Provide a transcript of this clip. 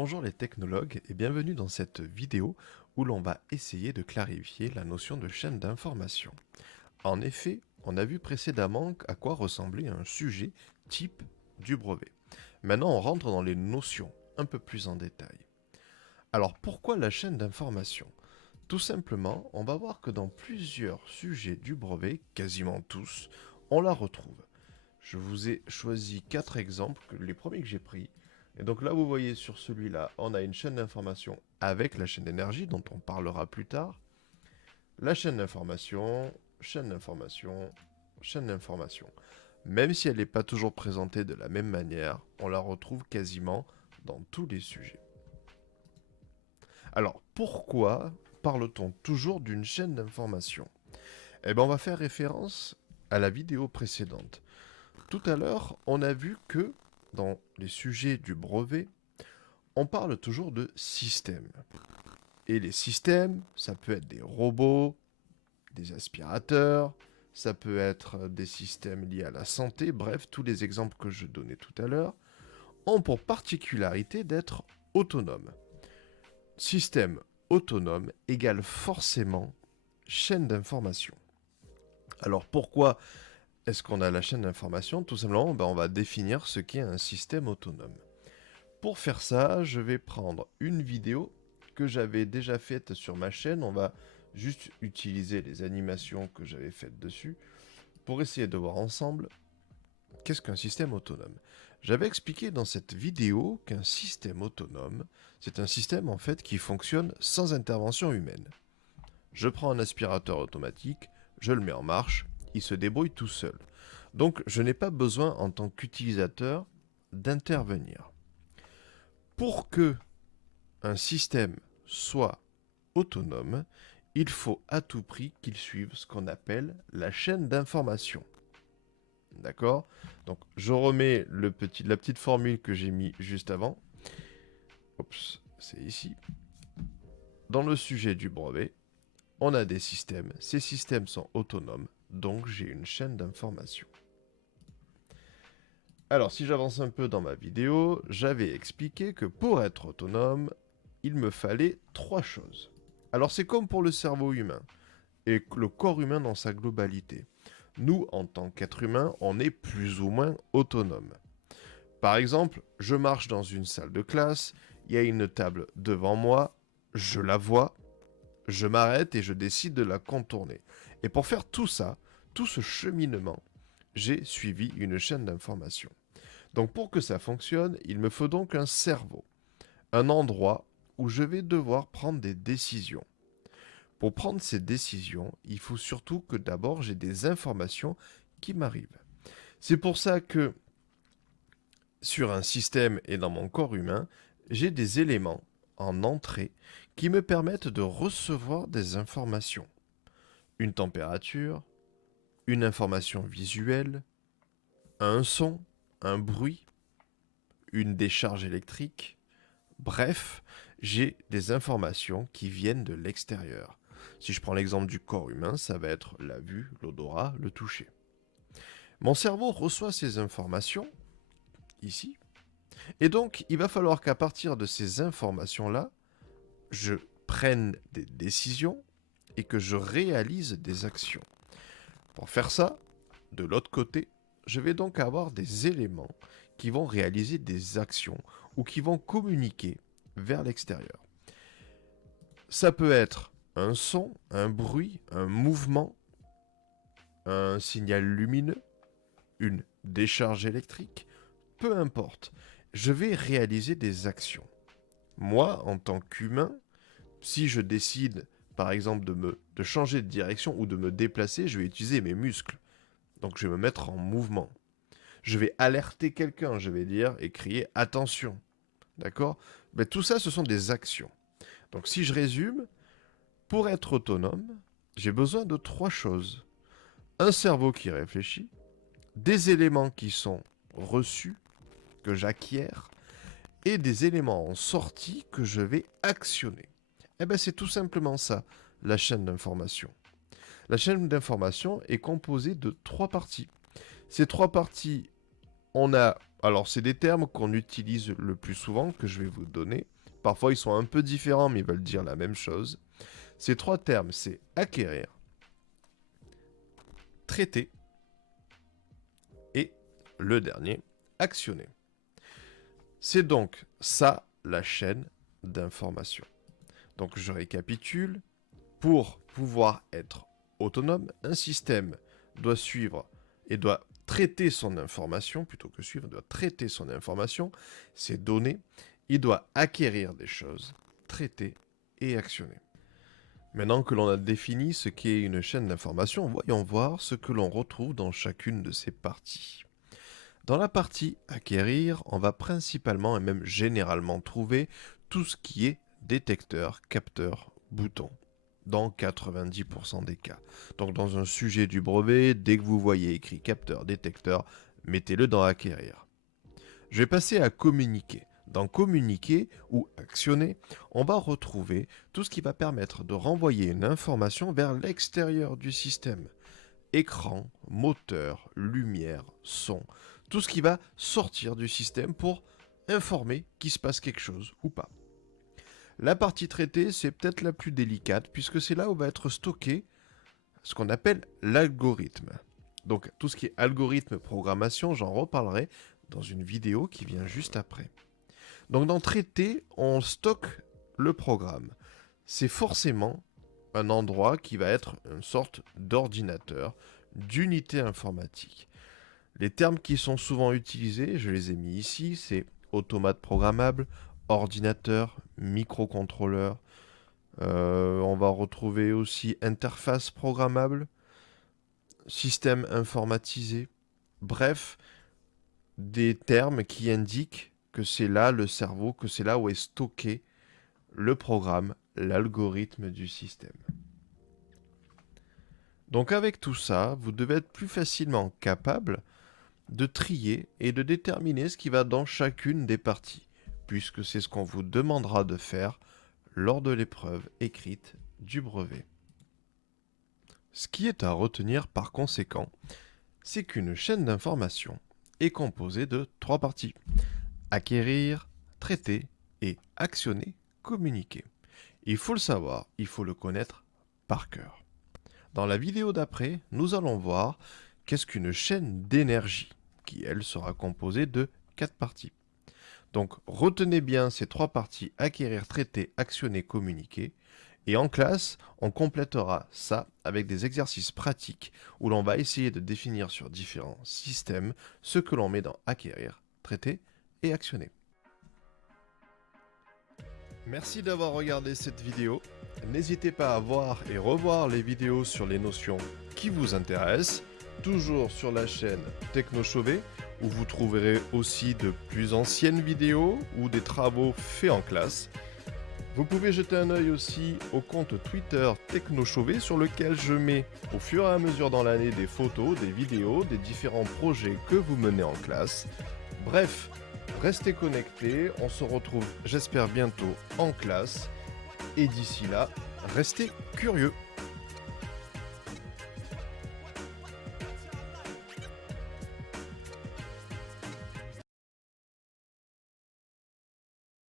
Bonjour les technologues et bienvenue dans cette vidéo où l'on va essayer de clarifier la notion de chaîne d'information. En effet, on a vu précédemment à quoi ressemblait un sujet type du brevet. Maintenant, on rentre dans les notions un peu plus en détail. Alors pourquoi la chaîne d'information? Tout simplement, on va voir que dans plusieurs sujets du brevet, quasiment tous, on la retrouve. Je vous ai choisi 4 exemples, les premiers que j'ai pris. Et donc là, vous voyez sur celui-là, on a une chaîne d'information avec la chaîne d'énergie, dont on parlera plus tard. La chaîne d'information, chaîne d'information, chaîne d'information. Même si elle n'est pas toujours présentée de la même manière, on la retrouve quasiment dans tous les sujets. Alors, pourquoi parle-t-on toujours d'une chaîne d'information? Eh bien, on va faire référence à la vidéo précédente. Tout à l'heure, on a vu que dans les sujets du brevet, on parle toujours de systèmes. Et les systèmes, ça peut être des robots, des aspirateurs, ça peut être des systèmes liés à la santé, bref, tous les exemples que je donnais tout à l'heure, ont pour particularité d'être autonomes. Système autonome égale forcément chaîne d'information. Alors pourquoi est-ce qu'on a la chaîne d'information? Tout simplement, on va définir ce qu'est un système autonome. Pour faire ça, je vais prendre une vidéo que j'avais déjà faite sur ma chaîne. On va juste utiliser les animations que j'avais faites dessus pour essayer de voir ensemble qu'est-ce qu'un système autonome. J'avais expliqué dans cette vidéo qu'un système autonome, c'est un système en fait qui fonctionne sans intervention humaine. Je prends un aspirateur automatique, je le mets en marche, il se débrouille tout seul. Donc je n'ai pas besoin en tant qu'utilisateur d'intervenir. Pour que un système soit autonome, il faut à tout prix qu'il suive ce qu'on appelle la chaîne d'information. D'accord? Donc je remets la petite formule que j'ai mis juste avant. Oups, c'est ici. Dans le sujet du brevet, on a des systèmes. Ces systèmes sont autonomes, donc j'ai une chaîne d'information. Alors, si j'avance un peu dans ma vidéo, j'avais expliqué que pour être autonome, il me fallait 3 choses. Alors, c'est comme pour le cerveau humain et le corps humain dans sa globalité. Nous, en tant qu'être humain, on est plus ou moins autonome. Par exemple, je marche dans une salle de classe, il y a une table devant moi, je la vois, je m'arrête et je décide de la contourner. Et pour faire tout ça, tout ce cheminement, j'ai suivi une chaîne d'information. Donc pour que ça fonctionne, il me faut donc un cerveau, un endroit où je vais devoir prendre des décisions. Pour prendre ces décisions, il faut surtout que d'abord j'ai des informations qui m'arrivent. C'est pour ça que sur un système et dans mon corps humain, j'ai des éléments en entrée qui me permettent de recevoir des informations. Une température, une information visuelle, un son, un bruit, une décharge électrique. Bref, j'ai des informations qui viennent de l'extérieur. Si je prends l'exemple du corps humain, ça va être la vue, l'odorat, le toucher. Mon cerveau reçoit ces informations, ici, et donc il va falloir qu'à partir de ces informations-là, je prenne des décisions et que je réalise des actions. Pour faire ça, de l'autre côté, je vais donc avoir des éléments qui vont réaliser des actions ou qui vont communiquer vers l'extérieur. Ça peut être un son, un bruit, un mouvement, un signal lumineux, une décharge électrique, peu importe. Je vais réaliser des actions. Moi, en tant qu'humain, si je décide, par exemple, de changer de direction ou de me déplacer, je vais utiliser mes muscles. Donc je vais me mettre en mouvement. Je vais alerter quelqu'un, je vais dire et crier attention. D'accord? Mais tout ça, ce sont des actions. Donc si je résume, pour être autonome, j'ai besoin de 3 choses. Un cerveau qui réfléchit, des éléments qui sont reçus, que j'acquiers, et des éléments en sortie que je vais actionner. Eh bien c'est tout simplement ça, la chaîne d'information. La chaîne d'information est composée de 3 parties. Ces 3 parties, on a Alors, c'est des termes qu'on utilise le plus souvent, que je vais vous donner. Parfois, ils sont un peu différents, mais ils veulent dire la même chose. Ces trois termes, c'est acquérir, traiter et le dernier, actionner. C'est donc ça la chaîne d'information. Donc je récapitule. Pour pouvoir être autonome, un système doit suivre et doit traiter son information, plutôt que suivre, doit traiter son information, ses données, il doit acquérir des choses, traiter et actionner. Maintenant que l'on a défini ce qu'est une chaîne d'information, voyons voir ce que l'on retrouve dans chacune de ces parties. Dans la partie acquérir, on va principalement et même généralement trouver tout ce qui est détecteur, capteur, bouton, dans 90% des cas. Donc dans un sujet du brevet, dès que vous voyez écrit capteur, détecteur, mettez-le dans acquérir. Je vais passer à communiquer. Dans communiquer ou actionner, on va retrouver tout ce qui va permettre de renvoyer une information vers l'extérieur du système. Écran, moteur, lumière, son, tout ce qui va sortir du système pour informer qu'il se passe quelque chose ou pas. La partie traitée, c'est peut-être la plus délicate puisque c'est là où va être stocké ce qu'on appelle l'algorithme. Donc tout ce qui est algorithme programmation, j'en reparlerai dans une vidéo qui vient juste après. Donc dans traiter, on stocke le programme. C'est forcément un endroit qui va être une sorte d'ordinateur, d'unité informatique. Les termes qui sont souvent utilisés, je les ai mis ici, c'est automate programmable, ordinateur, microcontrôleur. On va retrouver aussi interface programmable, système informatisé. Bref, des termes qui indiquent que c'est là le cerveau, que c'est là où est stocké le programme, l'algorithme du système. Donc avec tout ça, vous devez être plus facilement capable de trier et de déterminer ce qui va dans chacune des parties, puisque c'est ce qu'on vous demandera de faire lors de l'épreuve écrite du brevet. Ce qui est à retenir par conséquent, c'est qu'une chaîne d'information est composée de trois parties. Acquérir, traiter et actionner, communiquer. Il faut le savoir, il faut le connaître par cœur. Dans la vidéo d'après, nous allons voir qu'est-ce qu'une chaîne d'énergie, qui elle sera composée de 4 parties. Donc retenez bien ces 3 parties, acquérir, traiter, actionner, communiquer. Et en classe, on complétera ça avec des exercices pratiques où l'on va essayer de définir sur différents systèmes ce que l'on met dans acquérir, traiter et actionner. Merci d'avoir regardé cette vidéo. N'hésitez pas à voir et revoir les vidéos sur les notions qui vous intéressent, toujours sur la chaîne Techno Chauvet, où vous trouverez aussi de plus anciennes vidéos ou des travaux faits en classe. Vous pouvez jeter un œil aussi au compte Twitter Techno Chauvet, sur lequel je mets au fur et à mesure dans l'année des photos, des vidéos, des différents projets que vous menez en classe. Bref, restez connectés, on se retrouve j'espère bientôt en classe, et d'ici là, restez curieux.